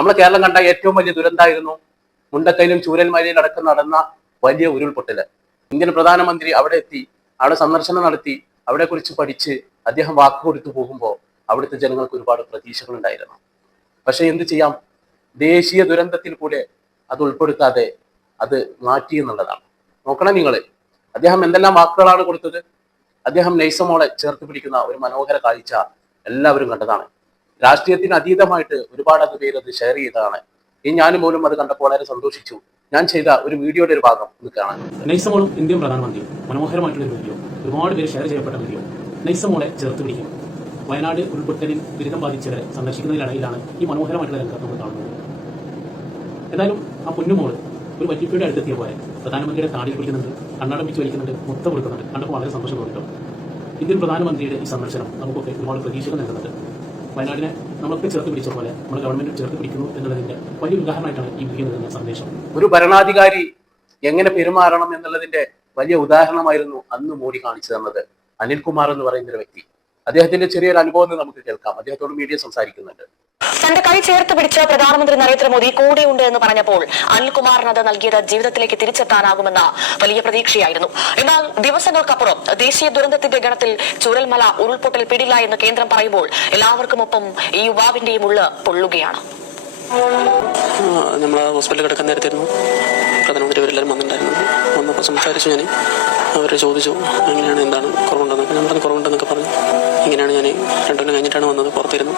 നമ്മുടെ കേരളം കണ്ട ഏറ്റവും വലിയ ദുരന്തമായിരുന്നു മുണ്ടക്കയിലും ചൂരൽമലയിലും അടക്കം നടന്ന വലിയ ഉരുൾപൊട്ടൽ. ഇന്ത്യൻ പ്രധാനമന്ത്രി അവിടെ എത്തി അവിടെ സന്ദർശനം നടത്തി അവിടെ കുറിച്ച് പഠിച്ച് അദ്ദേഹം വാക്ക് കൊടുത്തു പോകുമ്പോൾ അവിടുത്തെ ജനങ്ങൾക്ക് ഒരുപാട് പ്രതീക്ഷകൾ ഉണ്ടായിരുന്നു. പക്ഷെ എന്ത് ചെയ്യാം? ദേശീയ ദുരന്തത്തിൽ കൂടെ അത് ഉൾപ്പെടുത്താതെ അത് മാറ്റി എന്നുള്ളതാണ്. നോക്കണം നിങ്ങൾ അദ്ദേഹം എന്തെല്ലാം വാക്കുകളാണ് കൊടുത്തത്? അദ്ദേഹം നൈസമോളെ ചേർത്ത് പിടിക്കുന്ന ഒരു മനോഹര കാഴ്ച എല്ലാവരും കണ്ടതാണ്. രാഷ്ട്രീയത്തിന് അതീതമായിട്ട് ഒരുപാട് അത് പേര് അത് ഷെയർ ചെയ്തതാണ്. ഈ ഞാൻ പോലും അത് കണ്ടപ്പോൾ വളരെ സന്തോഷിച്ചു. ഞാൻ ചെയ്ത ഒരു വീഡിയോയുടെ ഒരു ഭാഗം ഒന്ന് കാണാൻ. നൈസമോളും ഇന്ത്യൻ പ്രധാനമന്ത്രിയും മനോഹരമായിട്ടുള്ള ഒരു വീഡിയോ ഒരുപാട് പേര് ഷെയർ ചെയ്യപ്പെട്ട വീഡിയോ നൈസമോളെ ചേർത്ത് പിടിക്കും. വയനാട് ഉരുൾപൊട്ടലിൽ ദുരിതം ബാധിച്ചവരെ സന്ദർശിക്കുന്നതിനിടയിലാണ് ഈ മനോഹരമായിട്ടുള്ള രംഗം നമ്മൾ കാണുന്നത്. എന്തായാലും ആ പൊന്നുമോൾ ഒരു വറ്റിപ്പയുടെ അടുത്തെത്തിയ പോലെ പ്രധാനമന്ത്രിയുടെ താടി പിടിക്കുന്നുണ്ട് കണ്ണടപ്പിച്ച് വലിക്കുന്നുണ്ട് മുത്ത കൊടുക്കുന്നുണ്ട് കണ്ടപ്പോൾ വളരെ സന്തോഷം തോന്നിയിട്ടുണ്ട് ഇന്ത്യൻ പ്രധാനമന്ത്രിയുടെ ഈ സന്ദർശനം നമുക്കൊക്കെ ഒരുപാട് പ്രതീക്ഷകൾ നൽകുന്നുണ്ട്. വയനാടിനെ നമ്മളൊക്കെ ചേർത്ത് പിടിച്ച പോലെ നമ്മുടെ ഗവൺമെന്റ് ചേർത്ത് പിടിക്കുന്നു എന്നുള്ളതിന്റെ വലിയ ഉദാഹരണമായിട്ടാണ് ഈ വീഡിയോ നൽകുന്ന സന്ദേശം. ഒരു ഭരണാധികാരി എങ്ങനെ പെരുമാറണം എന്നുള്ളതിന്റെ വലിയ ഉദാഹരണമായിരുന്നു അന്ന് മോഡി കാണിച്ചു തന്നത്. അനിൽകുമാർ എന്ന് പറയുന്ന ഒരു വ്യക്തി. അദ്ദേഹത്തിന്റെ ചെറിയൊരു അനുഭവം നമുക്ക് കേൾക്കാം. അദ്ദേഹത്തോട് മീഡിയ സംസാരിക്കുന്നുണ്ട്. തന്റെ കൈ ചേർത്ത് പിടിച്ച പ്രധാനമന്ത്രി നരേന്ദ്രമോദി കൂടെയുണ്ട് എന്ന് പറഞ്ഞപ്പോൾ അനിൽകുമാറിനത് അത് നൽകിയത് ജീവിതത്തിലേക്ക് തിരിച്ചെത്താനാകുമെന്ന വലിയ പ്രതീക്ഷയായിരുന്നു. എന്നാൽ ദിവസങ്ങൾക്കപ്പുറം ദേശീയ ദുരന്തത്തിന്റെ ഗണത്തിൽ ചുരൽമല ഉരുൾപൊട്ടൽ പിടില്ല എന്ന് കേന്ദ്രം പറയുമ്പോൾ എല്ലാവർക്കുമൊപ്പം ഈ യുവാവിന്റെയും ഉള്ള് പൊള്ളുകയാണ്. നമ്മൾ ഹോസ്പിറ്റലിൽ കിടക്കാൻ നേരത്തായിരുന്നു. പ്രധാനമന്ത്രി അവരെല്ലാവരും വന്നിട്ടുണ്ടായിരുന്നു. വന്നപ്പോൾ സംസാരിച്ചു ഞാൻ അവരെ ചോദിച്ചു എങ്ങനെയാണ് എന്താണ് കുറവുണ്ടെന്ന് ഞാൻ പറഞ്ഞു കുറവുണ്ടെന്നൊക്കെ കഴിഞ്ഞിട്ടാണ് വന്നത് പുറത്തിരുന്നു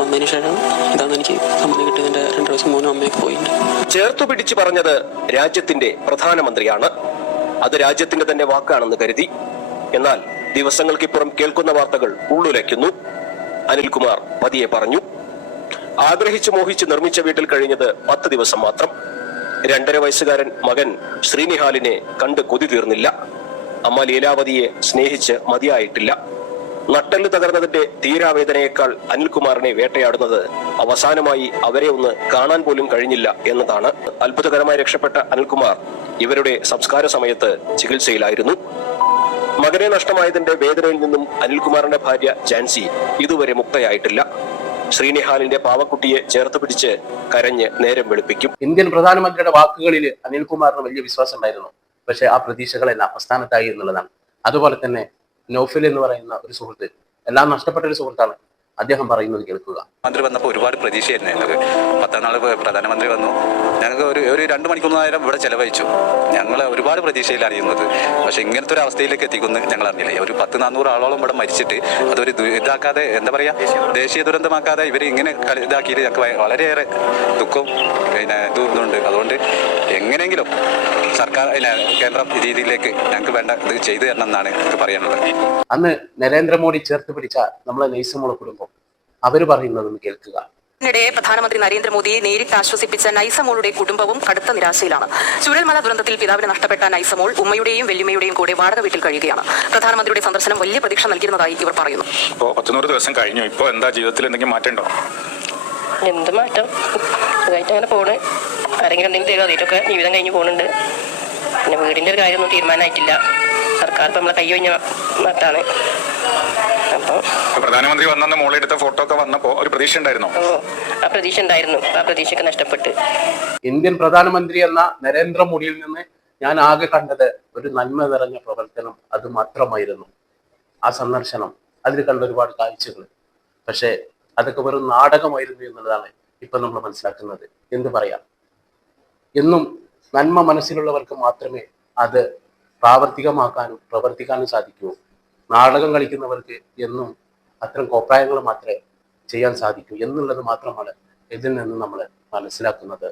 വന്നതിന് ശേഷം ഇതാണ് എനിക്ക് സമ്മതി കിട്ടിയതിന്റെ രണ്ടു ദിവസം മൂന്നും അമ്മയൊക്കെ പോയിട്ടുണ്ട്. ചേർത്തു പിടിച്ചു പറഞ്ഞത് രാജ്യത്തിന്റെ പ്രധാനമന്ത്രിയാണ്. അത് രാജ്യത്തിന്റെ തന്നെ വാക്കാണെന്ന് കരുതി. എന്നാൽ ദിവസങ്ങൾക്കിപ്പുറം കേൾക്കുന്ന വാർത്തകൾ ഉള്ളുലയ്ക്കുന്നു. അനിൽകുമാർ പതിയെ പറഞ്ഞു ആഗ്രഹിച്ചു മോഹിച്ച് നിർമ്മിച്ച വീട്ടിൽ കഴിഞ്ഞത് പത്ത് ദിവസം മാത്രം. രണ്ടര വയസ്സുകാരൻ മകൻ ശ്രീനിഹാലിനെ കണ്ട് കൊതി തീർന്നില്ല. അമ്മ ലീലാവതിയെ സ്നേഹിച്ച് മതിയായിട്ടില്ല. നട്ടെല്ല് തകർന്നതിന്റെ തീരാവേദനയേക്കാൾ അനിൽകുമാറിനെ വേട്ടയാടുന്നത് അവസാനമായി അവരെ ഒന്ന് കാണാൻ പോലും കഴിഞ്ഞില്ല എന്നതാണ് അത്ഭുതകരമായി രക്ഷപ്പെട്ട അനിൽകുമാർ. ഇവരുടെ സംസ്കാര സമയത്ത് ചികിത്സയിലായിരുന്നു. മകനെ നഷ്ടമായതിന്റെ വേദനയിൽ നിന്നും അനിൽകുമാറിന്റെ ഭാര്യ ജാൻസി ഇതുവരെ മുക്തയായിട്ടില്ല. ശ്രീനിഹാലിന്റെ പാവക്കുട്ടിയെ ചേർത്ത് പിടിച്ച് കരഞ്ഞ് നേരം വെളുപ്പിക്കും. ഇന്ത്യൻ പ്രധാനമന്ത്രിയുടെ വാക്കുകളിൽ അനിൽകുമാറിന് വലിയ വിശ്വാസം ഉണ്ടായിരുന്നു പക്ഷെ ആ പ്രതീക്ഷകളെല്ലാം അവസ്ഥാനത്തായി എന്നുള്ളതാണ്. അതുപോലെ തന്നെ നൗഫിൽ എന്ന് പറയുന്ന ഒരു സുഹൃത്ത് എല്ലാം നഷ്ടപ്പെട്ട ഒരു സുഹൃത്താണ്. അദ്ദേഹം പറയുന്നത് കേൾക്കുക. മന്ത്രി വന്നപ്പോൾ ഒരുപാട് പ്രതീക്ഷയായിരുന്നു ഞങ്ങൾക്ക്. പത്താം നാൾ പ്രധാനമന്ത്രി വന്നു. ഞങ്ങൾക്ക് ഒരു ഒരു രണ്ട് മണിക്കൂർ നേരം ഇവിടെ ചെലവഴിച്ചു. ഞങ്ങൾ ഒരുപാട് പ്രതീക്ഷയിൽ അറിയുന്നത്. പക്ഷേ ഇങ്ങനത്തെ ഒരു അവസ്ഥയിലേക്ക് എത്തിക്കുന്നു ഞങ്ങൾ അറിഞ്ഞില്ല. ഒരു പത്ത് നാനൂറ് ആളോളം ഇവിടെ മരിച്ചിട്ട് അതൊരു ഇതാക്കാതെ എന്താ പറയുക ദേശീയ ദുരന്തമാക്കാതെ ഇവർ ഇങ്ങനെ ഇതാക്കിയിട്ട് ഞങ്ങൾക്ക് വളരെയേറെ ദുഃഖവും പിന്നെ ഇതുണ്ട് അതുകൊണ്ട് എങ്ങനെയെങ്കിലും സർക്കാർ കേന്ദ്രം ഈ രീതിയിലേക്ക് ഞങ്ങൾക്ക് വേണ്ട ഇത് ചെയ്തു തരണം എന്നാണ് എനിക്ക് പറയാനുള്ളത്. അന്ന് നരേന്ദ്രമോദി ചേർത്ത് പിടിച്ച നമ്മളെ നെയ്സമുള്ള കുടുംബം അവർ പറയുന്നതൊന്ന് കേൾക്കുക. ഇതിനിടെ പ്രധാനമന്ത്രി നരേന്ദ്രമോദിയെ നേരിട്ട് ആശ്വസിപ്പിച്ച നൈസമോളുടെ കുടുംബവും കടുത്ത നിരാശയിലാണ്. ചുഴൽമല ദുരന്തത്തിൽ പിതാവിനെ നഷ്ടപ്പെട്ട നൈസമോൾ ഉമ്മയുടെയും വെല്ലുമ്മയുടെയും കൂടെ വാടക വീട്ടിൽ കഴിയുകയാണ്. പ്രധാനമന്ത്രിയുടെ സന്ദർശനം വലിയ പ്രതീക്ഷ നൽകിയിരുന്നതായി ഇവർ പറയുന്നു. ഇപ്പോൾ പത്തുനൂറ് ദിവസം കഴിഞ്ഞു. ഇപ്പോൾ എന്താ ജീവിതത്തിൽ എന്തെങ്കിലും മാറ്റമുണ്ടോ? എന്ത് മാറ്റം സുഖമായിട്ട് അങ്ങനെ പോണ്. ആരെങ്കിലും എന്തെങ്കിലും തരും അതിലൊക്കെ ജീവിതം കഴിഞ്ഞ് പോകുന്നുണ്ട് പിന്നെ വീടിന്റെ ഒരു കാര്യമൊന്നും തീരുമാനമായിട്ടില്ല സർക്കാർ ഇപ്പം നമ്മളെ കൈ കഴിഞ്ഞ മാറ്റാണ് പ്രധാനമന്ത്രി വന്നെന്ന് മോളെടുത്ത ഫോട്ടോ ഒക്കെ വന്നപ്പോ ഒരു പ്രതീക്ഷ ഉണ്ടായിരുന്നു? ഓ ആ പ്രതീക്ഷ ഉണ്ടായിരുന്നു. ആ പ്രതീക്ഷയൊക്കെ നഷ്ടപ്പെട്ട്. ഇന്ത്യൻ പ്രധാനമന്ത്രി എന്ന നരേന്ദ്രമോദിയിൽ നിന്ന് ഞാൻ ആകെ കണ്ടത് ഒരു നന്മ നിറഞ്ഞ പ്രവർത്തനം അത് മാത്രമായിരുന്നു. ആ സന്ദർശനം. അതിൽ കണ്ട ഒരുപാട് കാഴ്ചകൾ. പക്ഷേ അതൊക്കെ വെറും നാടകമായിരുന്നു എന്നുള്ളതാണ് ഇപ്പൊ നമ്മൾ മനസ്സിലാക്കുന്നത്. എന്ന് പറയാം? എന്നും നന്മ മനസ്സിലുള്ളവർക്ക് മാത്രമേ അത് പ്രാവർത്തികമാക്കാനും പ്രവർത്തിക്കാനും സാധിക്കൂ. നാടകം കളിക്കുന്നവർക്ക് എന്നും അത്തരം കോപ്രായങ്ങൾ മാത്രമേ ചെയ്യാൻ സാധിക്കൂ എന്നുള്ളത് മാത്രമാണ് ഇതിൽ നിന്ന് നമ്മൾ മനസ്സിലാക്കുന്നത്.